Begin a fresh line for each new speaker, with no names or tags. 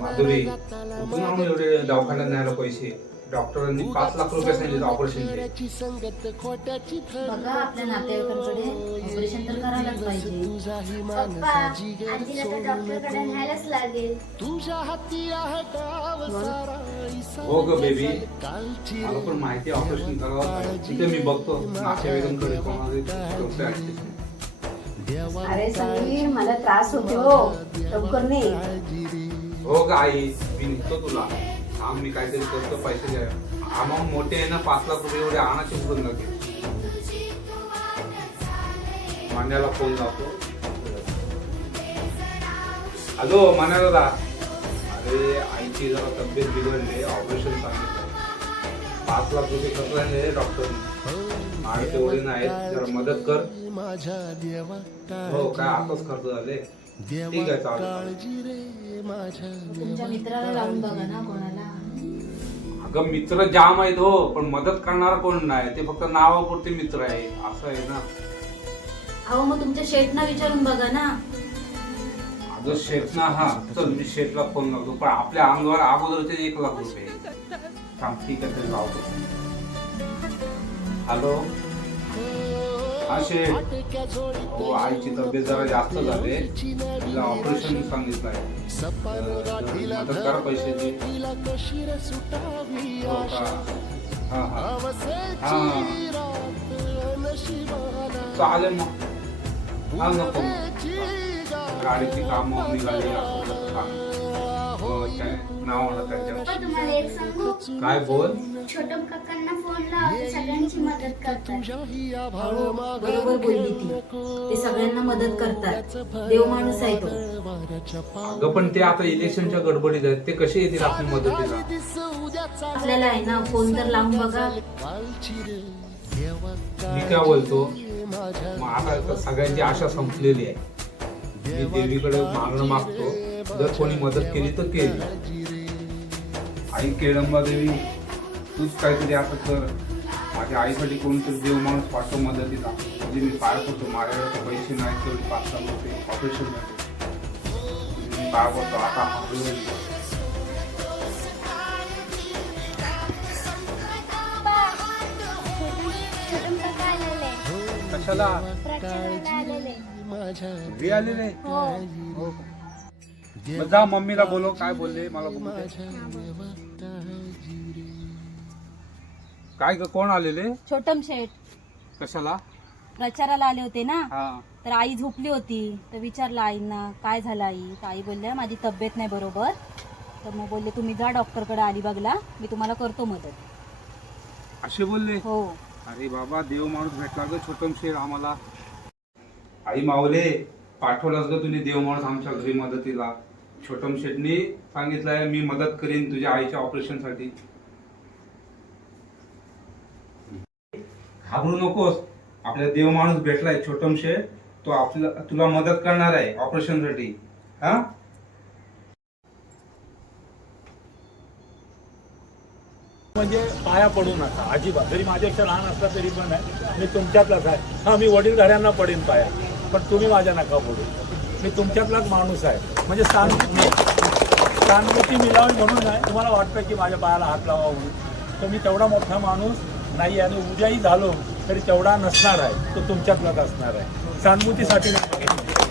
माधुरी कुठून आणू एवढे दवाखान्यात न्यायला पैसे? डॉक्टरांनी पाच लाख रुपये सांगितले ऑपरेशन
बघा आपल्या नातेवाईकांकडे ऑपरेशन तर करायलाच पाहिजे.
पप्पा आजीला तर डॉक्टरकडे न्यायलाच लागेल.
हो ग बेबी मला पण माहिती ऑपरेशन करावं. तिथे मी बघतो नातेवाईकांकडे कोणाकडे डॉक्टर.
अरे समीर मला त्रास होतो. लवकर नाही.
हो ग आई मी निघतो तुला. थांब मी काहीतरी करतो पैसे द्या अमाऊंट मोठे आहे ना पाच लाख रुपये एवढे आणायचे उघडून लागेल मान्याला फोन लावतो. हॅलो मान्या दादा अरे आईची जरा तब्येत बिघडली ऑपरेशन सांगितलं. पाच लाख रुपये खर्च झाले डॉक्टरने तेवढे नाही जरा मदत कर. हो काय आताच खर्च झाले. ठीक आहे चालेल. अगं मित्र जाम आहेत हो पण मदत करणारा कोण नाही? ते फक्त नावापुरते मित्र आहे असं आहे ना.
अहो मग तुमच्या शेटना विचारून बघा ना.
अगं शेठना हा. चल मी शेठला फोन लावतो. पण आपल्या अंगावर अगोदरचे एक लाख रुपये. ठीक आहे लावतो हॅलो? हा हो आईची तब्येत जरा जास्त झाले. तिला ऑपरेशन सांगितलंय तर मदत करा पैशाची हो का? हा हा. हा. चालेल मग. हा नको. गाडीची कामं निघाली. असं काम. काय? नाव
तुम्हाला एक सांगू?
काय बोल?
छोटम काकांना फोन लावा ते सगळ्यांची मदत करतात.
अहो, बरोबर बोलली ती. ते सगळ्यांना मदत करतात. देव माणूस आहे तो.
अगं पण ते आता इलेक्शनच्या गडबडीत आहेत. ते कसे येतील आपली मदतीला?
आपल्याला आहे ना फोन तर लावून बघा.
मी काय बोलतो? मग आता सगळ्यांची आशा संपलेली आहे. मी देवीकडे मागणं मागतो जर कोणी मदत केली तर केली. आई केळंबा देवी तूच काहीतरी असं कर. माझ्या आईसाठी कोणतरी देव माणूस पाठव मदतीला. म्हणजे मी पार करतो माझ्याकडे पैसे नाही तर पाच सहा रुपये ऑपरेशन मी पार करतो आता हरवलं. कशाला? घरी आलेले?
हो.
हो? मग जा मम्मीला बोलो काय बोलले मला बघू दे. काय ग कोण आलेले?
छोटम शेठ.
कशाला?
प्रचाराला आले होते ना?
हा.
तर आई झोपली होती. तर विचारलं आईंना काय झालं आई? तर आई बोलल्या माझी तब्येत नाही बरोबर. तर मग बोलले तुम्ही जा डॉक्टरकडे अलिबागला. मी तुम्हाला करतो मदत.
असे बोलले?
हो.
अरे बाबा देव माणूस भेटला ग छोटम शेर आम्हाला. आई माऊले पाठवलास ग तुझे देव माणूस आमच्या घरी मदतीला. छोटम शेटनी सांगितलंय मी मदत करीन तुझ्या आईच्या ऑपरेशनसाठी घाबरू नकोस. आपल्या देव माणूस भेटलाय छोटम शेठ तो आपला तुला मदत करणार आहे ऑपरेशनसाठी हा?
म्हणजे पाया पडू नका. अजिबात. जरी माझ्यापेक्षा लहान असला तरी पण आहे. मी तुमच्यातलाच आहे. हा मी वडीलधाऱ्यांना पडेन पाया. पण तुम्ही माझ्या नका पडू. मी तुमच्यातलाच माणूस आहे. म्हणजे सहानुभूती सहानुभूती मिळावी म्हणून नाही. तुम्हाला वाटतं की माझ्या पायाला हात लावा म्हणून. तर मी तेवढा मोठा माणूस नाही आणि उद्याही झालो तरी तेवढा नसणार आहे. तो तुमच्यातलाच असणार आहे. सहानुभूतीसाठी नाही.